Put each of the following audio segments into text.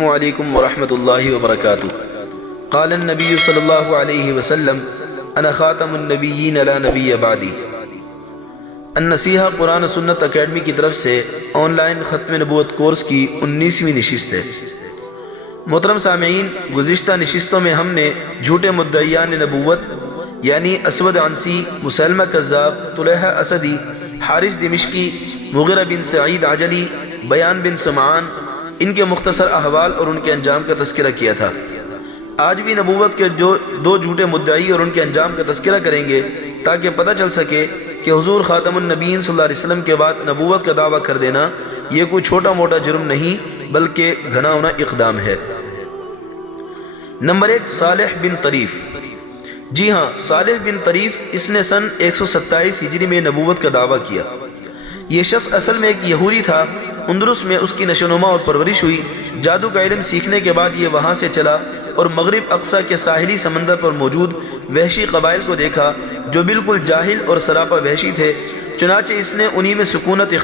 السلام علیکم ورحمۃ اللہ وبرکاتہ۔ قال النبی صلی اللہ علیہ وسلم انا خاتم النبیین لا نبی بعدی۔ النصیحہ قرآن و سنت اکیڈمی کی طرف سے آن لائن ختم نبوت کورس کی 19ویں نشست ہے۔ محترم سامعین، گزشتہ نشستوں میں ہم نے جھوٹے مدعیان نبوت یعنی اسود عنسی، مسیلمہ کذاب، طلحہ اسدی، حارث دمشقی، مغیرہ بن سعید عجلی، بیان بن سمعان، ان کے مختصر احوال اور ان کے انجام کا تذکرہ کیا تھا۔ آج بھی نبوت کے جو دو جھوٹے مدعی اور ان کے انجام کا تذکرہ کریں گے تاکہ پتہ چل سکے کہ حضور خاتم النبیین صلی اللہ علیہ وسلم کے بعد نبوت کا دعویٰ کر دینا یہ کوئی چھوٹا موٹا جرم نہیں بلکہ گھناؤنا اقدام ہے۔ نمبر 1، صالح بن طریف۔ جی ہاں، صالح بن طریف، اس نے سن 127 ہجری میں نبوت کا دعویٰ کیا۔ یہ شخص اصل میں ایک یہودی تھا۔ اندلس میں اس کی نشو و نما اور پرورش ہوئی۔ جادو کا علم سیکھنے کے بعد یہ وہاں سے چلا اور مغرب اقصیٰ کے ساحلی سمندر پر موجود وحشی قبائل کو دیکھا جو بالکل جاہل اور سراپا وحشی تھے۔ چنانچہ اس نے انہی میں سکونت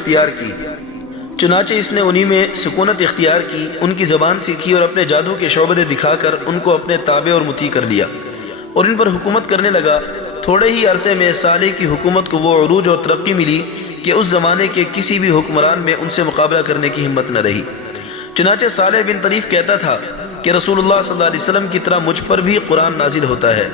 اختیار کی، ان کی زبان سیکھی اور اپنے جادو کے شعبدے دکھا کر ان کو اپنے تابع اور مطیع کر لیا اور ان پر حکومت کرنے لگا۔ تھوڑے ہی عرصے میں صالح کی حکومت کو وہ عروج اور ترقی ملی کہ اس زمانے کے کسی بھی حکمران میں ان سے مقابلہ کرنے کی ہمت نہ رہی۔ چنانچہ صالح بن طریف کہتا تھا کہ رسول اللہ صلی اللہ علیہ وسلم کی طرح مجھ پر بھی قرآن نازل ہوتا ہے۔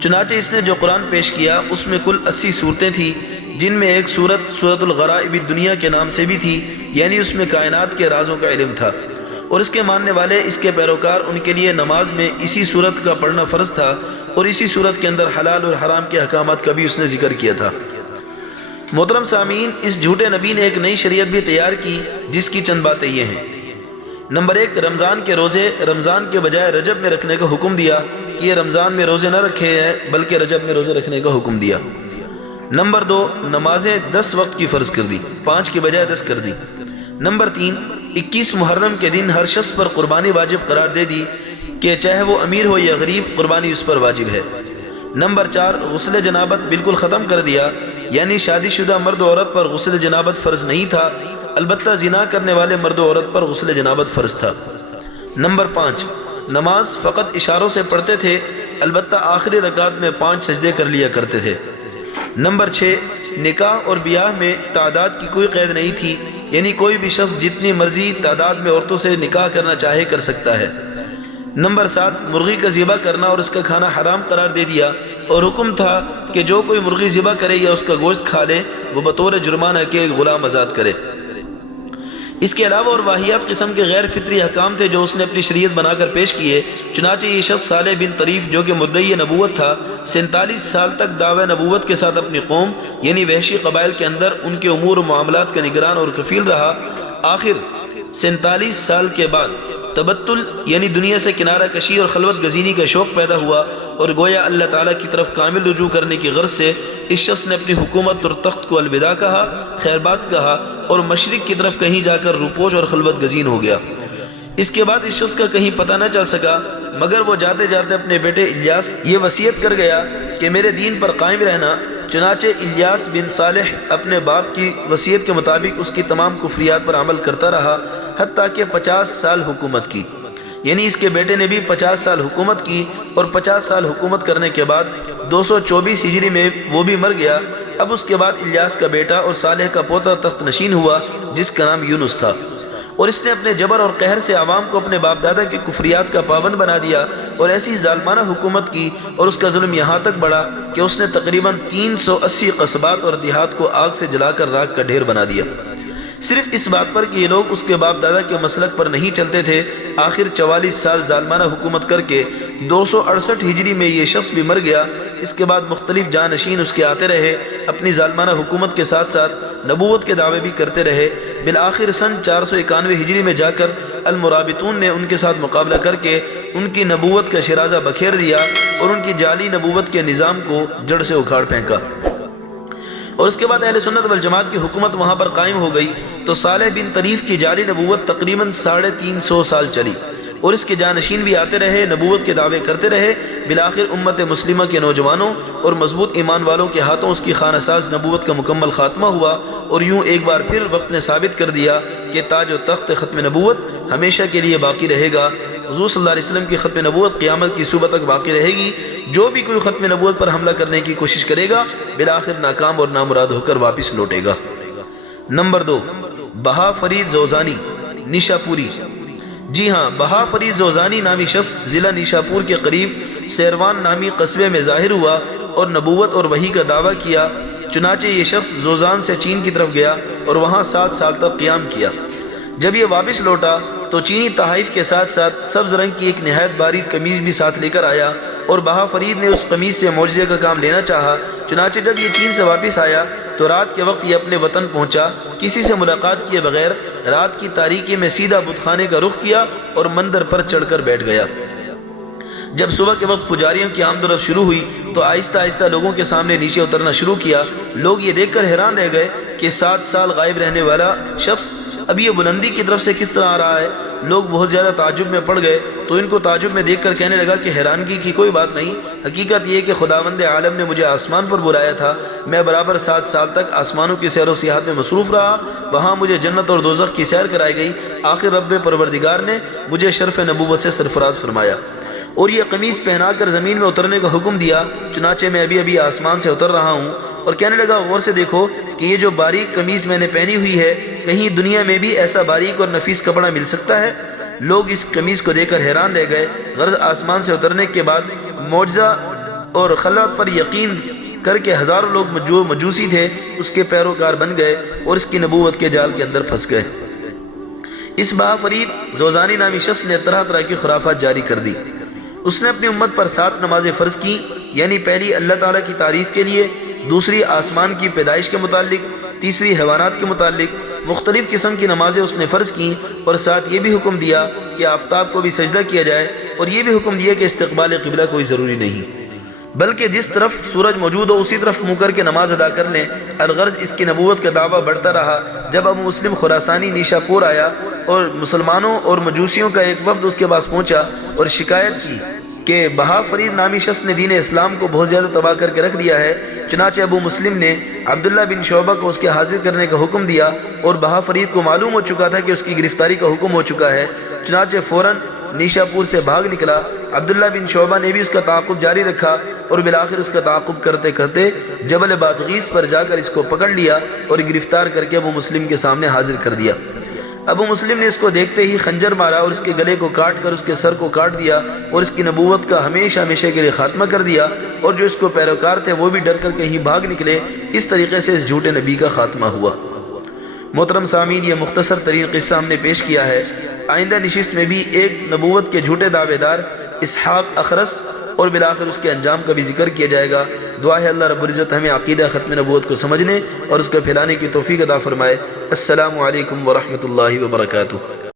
چنانچہ اس نے جو قرآن پیش کیا اس میں کل 80 صورتیں تھیں، جن میں ایک سورۃ الغرائب الدنیا کے نام سے بھی تھی، یعنی اس میں کائنات کے رازوں کا علم تھا، اور اس کے ماننے والے، اس کے پیروکار، ان کے لیے نماز میں اسی صورت کا پڑھنا فرض تھا، اور اسی صورت کے اندر حلال اور حرام کے احکامات کا بھی اس نے ذکر کیا تھا۔ محترم سامعین، اس جھوٹے نبی نے ایک نئی شریعت بھی تیار کی جس کی چند باتیں یہ ہیں۔ نمبر 1، رمضان کے روزے رمضان کے بجائے رجب میں رکھنے کا حکم دیا کہ یہ رمضان میں روزے نہ رکھے ہیں بلکہ رجب میں روزے رکھنے کا حکم دیا۔ نمبر 2، نمازیں 10 وقت کی فرض کر دی، 5 کی بجائے 10 کر دی۔ نمبر 3، 21 محرم کے دن ہر شخص پر قربانی واجب قرار دے دی کہ چاہے وہ امیر ہو یا غریب، قربانی اس پر واجب ہے۔ نمبر 4، غسل جنابت بالکل ختم کر دیا، یعنی شادی شدہ مرد و عورت پر غسل جنابت فرض نہیں تھا، البتہ زنا کرنے والے مرد و عورت پر غسل جنابت فرض تھا۔ نمبر 5، نماز فقط اشاروں سے پڑھتے تھے، البتہ آخری رکعت میں 5 سجدے کر لیا کرتے تھے۔ نمبر 6، نکاح اور بیاہ میں تعداد کی کوئی قید نہیں تھی، یعنی کوئی بھی شخص جتنی مرضی تعداد میں عورتوں سے نکاح کرنا چاہے کر سکتا ہے۔ نمبر 7، مرغی کا ذبح کرنا اور اس کا کھانا حرام قرار دے دیا، اور حکم تھا کہ جو کوئی مرغی ذبح کرے یا اس کا گوشت کھا لے وہ بطور جرمانہ کے غلام آزاد کرے۔ اس کے علاوہ اور واہیات قسم کے غیر فطری احکام تھے جو اس نے اپنی شریعت بنا کر پیش کیے۔ چنانچہ یہ شخص صالح بن طریف جو کہ مدعی نبوت تھا، 47 سال تک دعوی نبوت کے ساتھ اپنی قوم یعنی وحشی قبائل کے اندر ان کے امور و معاملات کا نگران اور کفیل رہا۔ آخر 47 سال کے بعد تبتل یعنی دنیا سے کنارہ کشی اور خلوت گزینی کا شوق پیدا ہوا، اور گویا اللہ تعالیٰ کی طرف کامل رجوع کرنے کی غرض سے اس شخص نے اپنی حکومت اور تخت کو الوداع کہا، خیر بات کہا، اور مشرق کی طرف کہیں جا کر روپوش اور خلوت گزین ہو گیا۔ اس کے بعد اس شخص کا کہیں پتہ نہ چل سکا، مگر وہ جاتے جاتے اپنے بیٹے الیاس یہ وصیت کر گیا کہ میرے دین پر قائم رہنا۔ چنانچہ الیاس بن صالح اپنے باپ کی وصیت کے مطابق اس کی تمام کفریات پر عمل کرتا رہا، حتیٰ کہ 50 سال حکومت کی، یعنی اس کے بیٹے نے بھی 50 سال حکومت کی، اور 50 سال حکومت کرنے کے بعد 224 ہجری میں وہ بھی مر گیا۔ اب اس کے بعد الیاس کا بیٹا اور صالح کا پوتا تخت نشین ہوا جس کا نام یونس تھا، اور اس نے اپنے جبر اور قہر سے عوام کو اپنے باپ دادا کی کفریات کا پابند بنا دیا اور ایسی ظالمانہ حکومت کی، اور اس کا ظلم یہاں تک بڑھا کہ اس نے تقریباً 380 قصبات اور دیہات کو آگ سے جلا کر راکھ کا ڈھیر بنا دیا، صرف اس بات پر کہ یہ لوگ اس کے باپ دادا کے مسلک پر نہیں چلتے تھے۔ آخر 44 سال ظالمانہ حکومت کر کے 268 ہجری میں یہ شخص بھی مر گیا۔ اس کے بعد مختلف جانشین اس کے آتے رہے، اپنی ظالمانہ حکومت کے ساتھ ساتھ نبوت کے دعوے بھی کرتے رہے۔ بالآخر سن 491 ہجری میں جا کر المرابطون نے ان کے ساتھ مقابلہ کر کے ان کی نبوت کا شیرازہ بکھیر دیا اور ان کی جعلی نبوت کے نظام کو جڑ سے اکھاڑ پھینکا، اور اس کے بعد اہل سنت والجماعت کی حکومت وہاں پر قائم ہو گئی۔ تو صالح بن طریف کی جعلی نبوت تقریباً 350 سال چلی، اور اس کے جانشین بھی آتے رہے، نبوت کے دعوے کرتے رہے۔ بالآخر امت مسلمہ کے نوجوانوں اور مضبوط ایمان والوں کے ہاتھوں اس کی خانہ ساز نبوت کا مکمل خاتمہ ہوا، اور یوں ایک بار پھر وقت نے ثابت کر دیا کہ تاج و تخت ختم نبوت ہمیشہ کے لیے باقی رہے گا۔ حضور صلی اللہ علیہ وسلم کی ختم نبوت قیامت کی صبح تک باقی رہے گی۔ جو بھی کوئی ختم نبوت پر حملہ کرنے کی کوشش کرے گا بالآخر ناکام اور نامراد ہو کر واپس لوٹے گا۔ نمبر 2، بہا فرید زوزانی، نیشا پوری۔ جی ہاں، بہا فرید زوزانی نامی شخص ضلع نیشا پور کے قریب سیروان نامی قصبے میں ظاہر ہوا اور نبوت اور وحی کا دعویٰ کیا۔ چنانچہ یہ شخص زوزان سے چین کی طرف گیا اور وہاں 7 سال تک قیام کیا۔ جب یہ واپس لوٹا تو چینی تحائف کے ساتھ ساتھ سبز رنگ کی ایک نہایت باریک قمیض بھی ساتھ لے کر آیا، اور بہا فرید نے اس قمیض سے معجزے کا کام لینا چاہا۔ چنانچہ جب یہ چین سے واپس آیا تو رات کے وقت یہ اپنے وطن پہنچا، کسی سے ملاقات کیے بغیر رات کی تاریکی میں سیدھا بت خانے کا رخ کیا اور مندر پر چڑھ کر بیٹھ گیا۔ جب صبح کے وقت پجاریوں کی آمد و رفت شروع ہوئی تو آہستہ آہستہ لوگوں کے سامنے نیچے اترنا شروع کیا۔ لوگ یہ دیکھ کر حیران رہ گئے کہ 7 سال غائب رہنے والا شخص اب یہ بلندی کی طرف سے کس طرح آ رہا ہے۔ لوگ بہت زیادہ تعجب میں پڑ گئے تو ان کو تعجب میں دیکھ کر کہنے لگا کہ حیرانگی کی کوئی بات نہیں، حقیقت یہ کہ خداوند عالم نے مجھے آسمان پر بلایا تھا۔ میں برابر 7 سال تک آسمانوں کی سیر و سیاحت میں مصروف رہا، وہاں مجھے جنت اور دوزخ کی سیر کرائی گئی۔ آخر رب پروردگار نے مجھے شرف نبوت سے سرفراز فرمایا اور یہ قمیض پہنا کر زمین میں اترنے کا حکم دیا۔ چنانچہ میں ابھی آسمان سے اتر رہا ہوں، اور کہنے لگا غور سے دیکھو کہ یہ جو باریک قمیض میں نے پہنی ہوئی ہے، کہیں دنیا میں بھی ایسا باریک اور نفیس کپڑا مل سکتا ہے؟ لوگ اس قمیض کو دیکھ کر حیران رہ گئے۔ غرض آسمان سے اترنے کے بعد معجزہ اور خلوت پر یقین کر کے ہزاروں لوگ جو مجوسی تھے اس کے پیروکار بن گئے اور اس کی نبوت کے جال کے اندر پھنس گئے۔ اس بہا فرید زوزانی نامی شخص نے طرح طرح کی خرافات جاری کر دی۔ اس نے اپنی امت پر 7 نمازیں فرض کی، یعنی پہلی اللہ تعالیٰ کی تعریف کے لیے، دوسری آسمان کی پیدائش کے متعلق، تیسری حیوانات کے متعلق۔ مختلف قسم کی نمازیں اس نے فرض کیں، اور ساتھ یہ بھی حکم دیا کہ آفتاب کو بھی سجدہ کیا جائے، اور یہ بھی حکم دیا کہ استقبال قبلہ کوئی ضروری نہیں، بلکہ جس طرف سورج موجود ہو اسی طرف منہ کر کے نماز ادا کر لیں۔ الغرض اس کی نبوت کا دعویٰ بڑھتا رہا۔ جب ابو مسلم خراسانی نیشا پور آیا اور مسلمانوں اور مجوسیوں کا ایک وفد اس کے پاس پہنچا اور شکایت کی کہ بہا فرید نامی شخص نے دین اسلام کو بہت زیادہ تباہ کر کے رکھ دیا ہے، چنانچہ ابو مسلم نے عبداللہ بن شعبہ کو اس کے حاضر کرنے کا حکم دیا، اور بہا فرید کو معلوم ہو چکا تھا کہ اس کی گرفتاری کا حکم ہو چکا ہے۔ چنانچہ فوراً نیشا پور سے بھاگ نکلا۔ عبداللہ بن شعبہ نے بھی اس کا تعاقب جاری رکھا، اور بالآخر اس کا تعاقب کرتے کرتے جبل بادغیس پر جا کر اس کو پکڑ لیا اور گرفتار کر کے ابو مسلم کے سامنے حاضر کر دیا۔ ابو مسلم نے اس کو دیکھتے ہی خنجر مارا اور اس کے گلے کو کاٹ کر اس کے سر کو کاٹ دیا، اور اس کی نبوت کا ہمیشہ ہمیشہ کے لیے خاتمہ کر دیا، اور جو اس کو پیروکار تھے وہ بھی ڈر کر کہیں بھاگ نکلے۔ اس طریقے سے اس جھوٹے نبی کا خاتمہ ہوا۔ محترم سامعین، یہ مختصر ترین قصہ ہم نے پیش کیا ہے۔ آئندہ نشست میں بھی ایک نبوت کے جھوٹے دعوے دار اسحاق اخرس اور بالآخر اس کے انجام کا بھی ذکر کیا جائے گا۔ دعا ہے اللہ رب العزت ہمیں عقیدہ ختم نبوت کو سمجھنے اور اس کو پھیلانے کی توفیق عطا فرمائے۔ السلام علیکم ورحمۃ اللہ وبرکاتہ۔